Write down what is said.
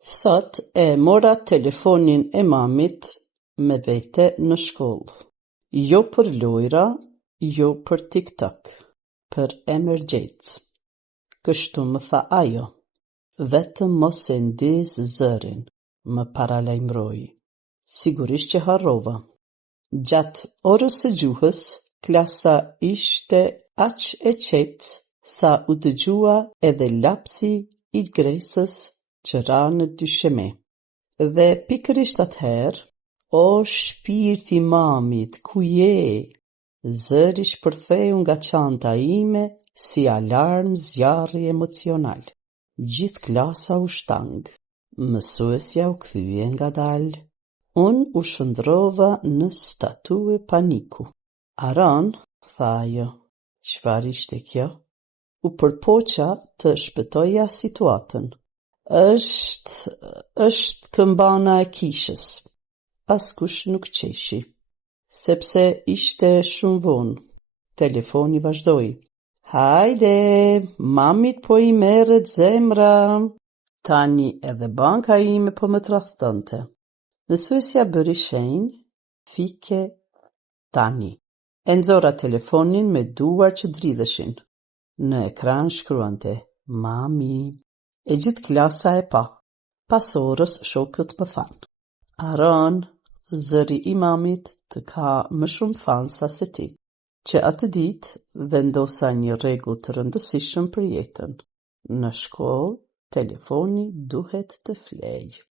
Sot e mora telefonin e mamit me vete në shkollë. Jo për lojra, jo për TikTok, për emergjencë. Kështu më tha ajo. Vetëm mos e ndiz zërin, më paralajmëroi. Sigurisht që harrova. Gjatë orës së gjuhës, klasa ishte aq e qetë sa u dëgjua edhe lapsi i gresës që ra në dysheme. Dhe pikërisht atëherë, o shpirti mamit, ku je? Zëri shpërtheu nga çanta ime si alarm zjarri emocional. Gjithë klasa u shtang. Mësuesja u kthye ngadalë. Unë u shndrova në statue paniku. Aron, tha ajo, çfarë ishte kjo? U përpoqa të shpëtoja situatën. Është këmbana e kishës. Askush nuk qeshi, sepse ishte shumë vonë. Telefoni vazhdoi. Hajde, mamit po i merret zemra. Tani edhe banka ime po më tradhtonte. Mësuesja bëri shenjë, fike, tani. E nxora telefonin me duar që dridheshin. Në ekran shkruante, mami. E gjithë klasa e pa. Pas orës shokët më thanë. Aron, zëri i mamit të ka më shumë fansa se ti. Që atë ditë vendosa një rregull të rëndësishëm për jetën. Në shkollë, telefoni duhet të flejë.